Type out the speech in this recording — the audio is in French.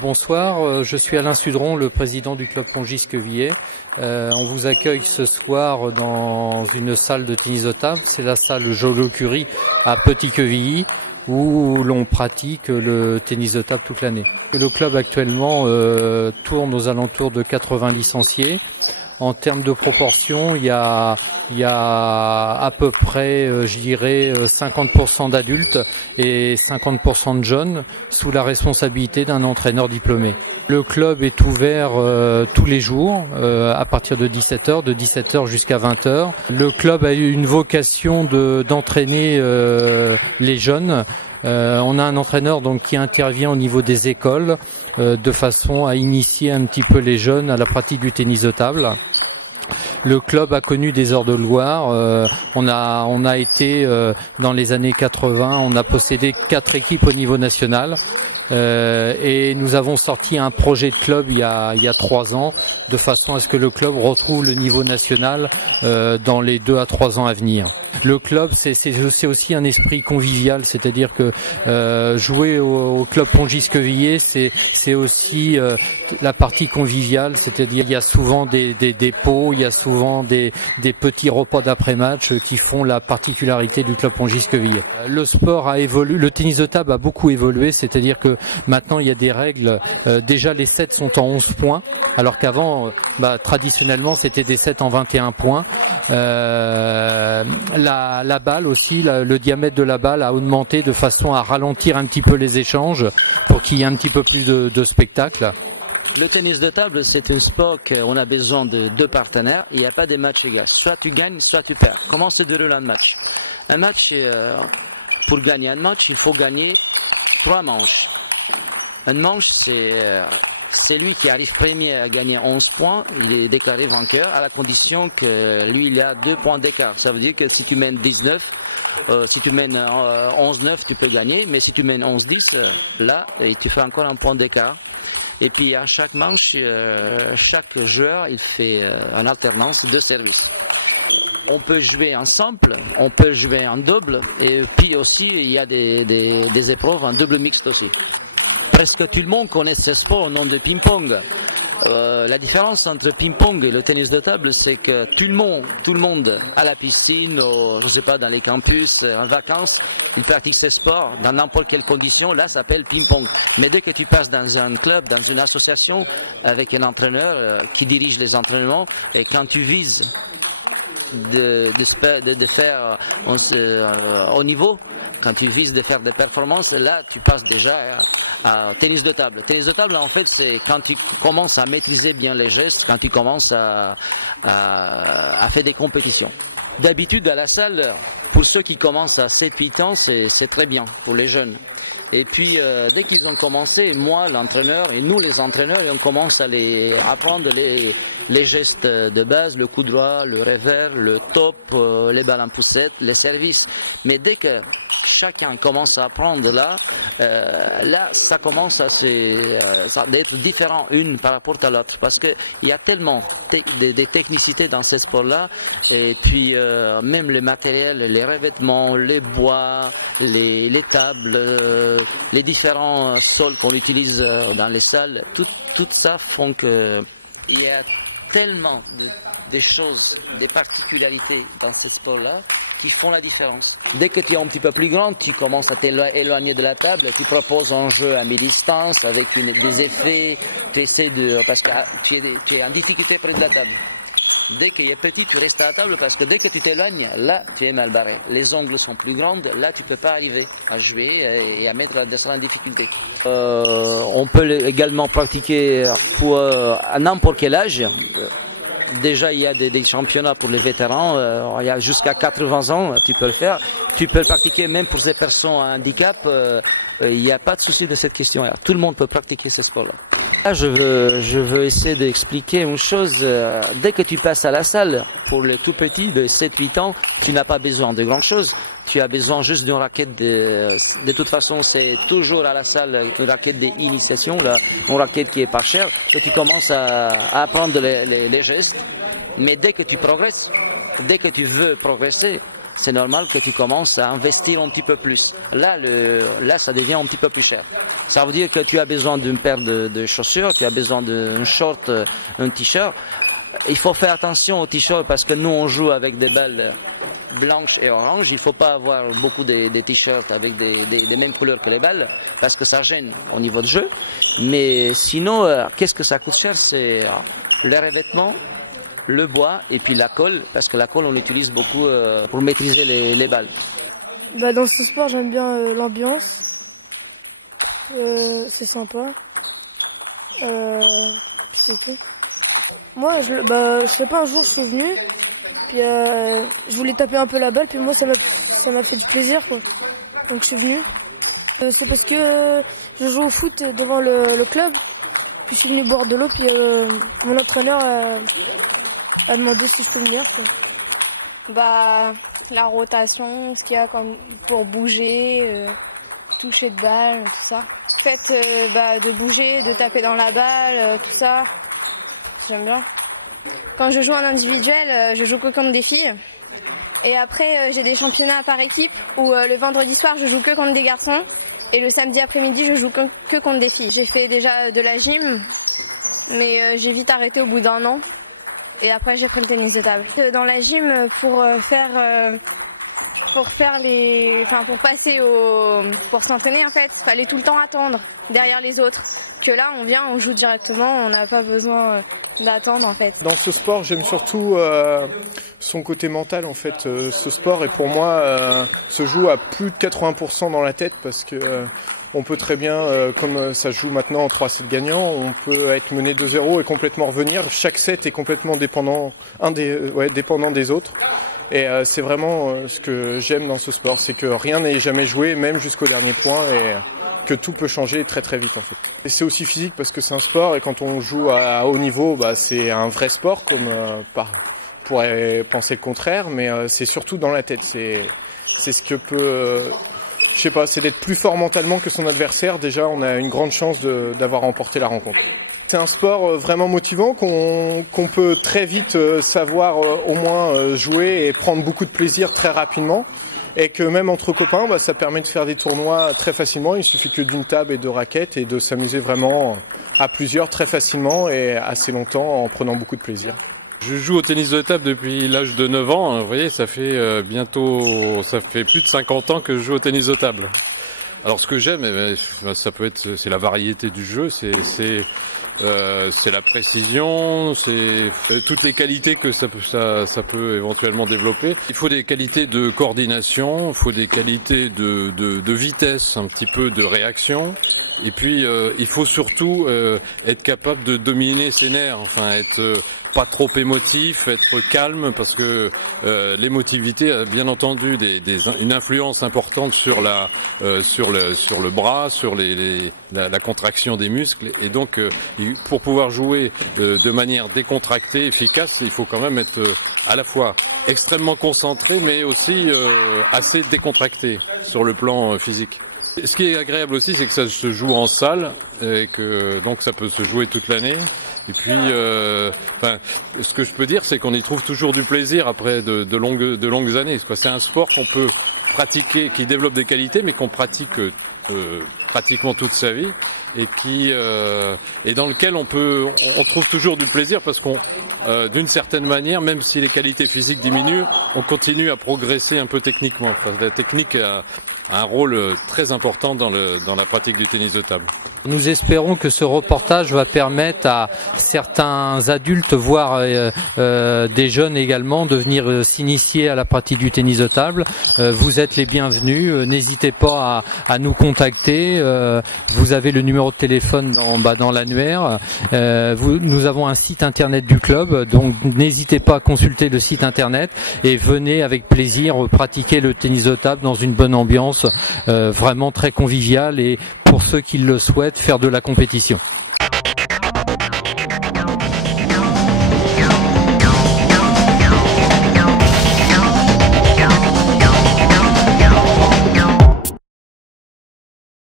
Bonsoir, je suis Alain Sudron, le président du club Pongis-Quevilly. On vous accueille ce soir dans une salle de tennis de table, c'est la salle Joliot-Curie à Petit-Quevilly, où l'on pratique le tennis de table toute l'année. Le club actuellement tourne aux alentours de 80 licenciés. En termes de proportion, il y a à peu près, je dirais, 50% d'adultes et 50% de jeunes sous la responsabilité d'un entraîneur diplômé. Le club est ouvert tous les jours à partir de 17h, de 17h jusqu'à 20h. Le club a eu une vocation d'entraîner les jeunes. On a un entraîneur donc qui intervient au niveau des écoles de façon à initier un petit peu les jeunes à la pratique du tennis de table. Le club a connu des heures de gloire. On a été dans les années 80, on a possédé 4 équipes au niveau national. Et nous avons sorti un projet de club il y a 3 ans, de façon à ce que le club retrouve le niveau national dans les 2 à 3 ans à venir. Le club, c'est aussi un esprit convivial, c'est-à-dire que jouer au club Pongis-Quevilly, c'est aussi la partie conviviale, c'est-à-dire il y a souvent des pots, il y a souvent des petits repas d'après-match qui font la particularité du club Pongis-Quevilly. Le sport a évolué, le tennis de table a beaucoup évolué, c'est-à-dire que maintenant il y a des règles, déjà les sets sont en 11 points, alors qu'avant, traditionnellement c'était des sets en 21 points. La balle aussi, le diamètre de la balle a augmenté de façon à ralentir un petit peu les échanges pour qu'il y ait un petit peu plus de spectacle. Le tennis de table, c'est un sport qu'on a besoin de 2 partenaires. Il n'y a pas de match égal. Soit tu gagnes, soit tu perds. Comment se déroule un match? Un match, pour gagner un match, il faut gagner 3 manches. Un manche, c'est lui qui arrive premier à gagner 11 points, il est déclaré vainqueur à la condition que lui il a 2 points d'écart. Ça veut dire que si tu mènes 19, si tu mènes 11-9, tu peux gagner, mais si tu mènes 11-10, là, tu fais encore un point d'écart. Et puis à chaque manche, chaque joueur il fait en alternance 2 services. On peut jouer en simple, on peut jouer en double, et puis aussi il y a des épreuves en double mixte aussi. Presque tout le monde connaît ce sport au nom de ping-pong. La différence entre ping-pong et le tennis de table, c'est que tout le monde à la piscine, je sais pas, dans les campus, en vacances, il pratique ce sport dans n'importe quelle condition. Là, ça s'appelle ping-pong. Mais dès que tu passes dans un club, dans une association, avec un entraîneur qui dirige les entraînements, et quand tu vises de faire au niveau, quand tu vises de faire des performances, là tu passes déjà à tennis de table. Tennis de table, en fait, c'est quand tu commences à maîtriser bien les gestes, quand tu commences à faire des compétitions. D'habitude, à la salle, pour ceux qui commencent à 7-8 ans, c'est très bien pour les jeunes. Et puis, dès qu'ils ont commencé, moi, l'entraîneur, et nous, les entraîneurs, on commence à apprendre les gestes de base, le coup droit, le revers, le top, les balles en poussette, les services. Mais dès que chacun commence à apprendre là, ça commence à être différent une par rapport à l'autre. Parce qu'il y a tellement de technicités dans ce sport-là, et puis même le matériel, les revêtements, les bois, les tables, les différents sols qu'on utilise dans les salles, tout ça font que il y a tellement de choses, des particularités dans ce sport-là qui font la différence. Dès que tu es un petit peu plus grand, tu commences à t'éloigner de la table, tu proposes un jeu à mi-distance avec des effets, tu essaies parce que tu es en difficulté près de la table. Dès qu'il est petit, tu restes à la table parce que dès que tu t'éloignes, là, tu es mal barré. Les ongles sont plus grandes, là, tu ne peux pas arriver à jouer et à mettre l'adversaire en difficulté. On peut également pratiquer à n'importe quel âge. Déjà, il y a des championnats pour les vétérans. Il y a jusqu'à 80 ans, tu peux le faire. Tu peux le pratiquer même pour ces personnes à handicap. Il n'y a pas de souci de cette question-là. Tout le monde peut pratiquer ce sport-là. Là, je veux essayer d'expliquer une chose. Dès que tu passes à la salle, pour les tout petits de 7-8 ans, tu n'as pas besoin de grand-chose. Tu as besoin juste d'une raquette. De toute façon, c'est toujours à la salle une raquette d'initiation, une raquette qui est pas chère. Et tu commences à apprendre les gestes. Mais dès que tu progresses, dès que tu veux progresser, c'est normal que tu commences à investir un petit peu plus. Là, ça devient un petit peu plus cher. Ça veut dire que tu as besoin d'une paire de chaussures, tu as besoin d'un short, un t-shirt. Il faut faire attention au t-shirt parce que nous, on joue avec des balles blanches et oranges. Il ne faut pas avoir beaucoup de t-shirts avec des mêmes couleurs que les balles parce que ça gêne au niveau de jeu. Mais sinon, qu'est-ce que ça coûte cher? C'est les revêtements, le bois et puis la colle, parce que la colle on l'utilise beaucoup pour maîtriser les balles. Bah, dans ce sport j'aime bien l'ambiance, c'est sympa, puis c'est tout. Moi je sais pas, un jour je suis venu, puis je voulais taper un peu la balle, puis moi ça m'a fait du plaisir quoi, donc je suis venu. C'est parce que je joue au foot devant le club, puis je suis venu boire de l'eau, puis mon entraîneur a demandé si je peux venir. Bah, la rotation, ce qu'il y a comme pour bouger, toucher de balle, tout ça. Le fait de bouger, de taper dans la balle, tout ça, j'aime bien. Quand je joue en individuel, je joue que contre des filles. Et après, j'ai des championnats par équipe où le vendredi soir, je joue que contre des garçons. Et le samedi après-midi, je joue que contre des filles. J'ai fait déjà de la gym, mais j'ai vite arrêté au bout d'un an. Et après, j'ai pris le tennis de table. Dans la gym, pour s'entraîner, en fait, il fallait tout le temps attendre derrière les autres. Que là, on vient, on joue directement, on n'a pas besoin d'attendre, en fait. Dans ce sport, j'aime surtout son côté mental, en fait. Ce sport, et pour moi, se joue à plus de 80% dans la tête, parce que on peut très bien, comme ça se joue maintenant en 3 sets gagnants, on peut être mené 2-0 et complètement revenir. Chaque set est complètement dépendant des autres. Et c'est vraiment ce que j'aime dans ce sport, c'est que rien n'est jamais joué, même jusqu'au dernier point, et que tout peut changer très très vite en fait. Et c'est aussi physique parce que c'est un sport, et quand on joue à haut niveau, c'est un vrai sport, comme pourrait penser le contraire, mais c'est surtout dans la tête. C'est ce que peut... Je sais pas, c'est d'être plus fort mentalement que son adversaire. Déjà, on a une grande chance d'avoir remporté la rencontre. C'est un sport vraiment motivant qu'on peut très vite savoir au moins jouer et prendre beaucoup de plaisir très rapidement. Et que même entre copains, ça permet de faire des tournois très facilement. Il suffit que d'une table et de raquettes et de s'amuser vraiment à plusieurs très facilement et assez longtemps en prenant beaucoup de plaisir. Je joue au tennis de table depuis l'âge de 9 ans. Vous voyez, ça fait plus de 50 ans que je joue au tennis de table. Alors ce que j'aime, ça peut être, c'est la variété du jeu, c'est la précision, c'est toutes les qualités que ça peut éventuellement développer. Il faut des qualités de coordination, il faut des qualités de vitesse, un petit peu de réaction. Et puis il faut surtout être capable de dominer ses nerfs, enfin être pas trop émotif, être calme, parce que l'émotivité a bien entendu une influence importante sur le bras, sur la contraction des muscles, et donc pour pouvoir jouer de manière décontractée, efficace, il faut quand même être à la fois extrêmement concentré, mais aussi assez décontracté sur le plan physique. Ce qui est agréable aussi, c'est que ça se joue en salle, et que donc ça peut se jouer toute l'année. Et puis, ce que je peux dire, c'est qu'on y trouve toujours du plaisir après de longues années. C'est un sport qu'on peut pratiquer, qui développe des qualités, mais qu'on pratique pratiquement toute sa vie, et dans lequel on trouve toujours du plaisir, parce qu'on, d'une certaine manière, même si les qualités physiques diminuent, on continue à progresser un peu techniquement. La technique a un rôle très important dans la pratique du tennis de table. Nous espérons que ce reportage va permettre à certains adultes, voire des jeunes également, de venir s'initier à la pratique du tennis de table. Vous êtes les bienvenus, n'hésitez pas à nous contacter. Vous avez le numéro de téléphone dans l'annuaire. Nous avons un site internet du club, donc n'hésitez pas à consulter le site internet et venez avec plaisir pratiquer le tennis de table dans une bonne ambiance, vraiment très conviviale, et pour ceux qui le souhaitent, faire de la compétition.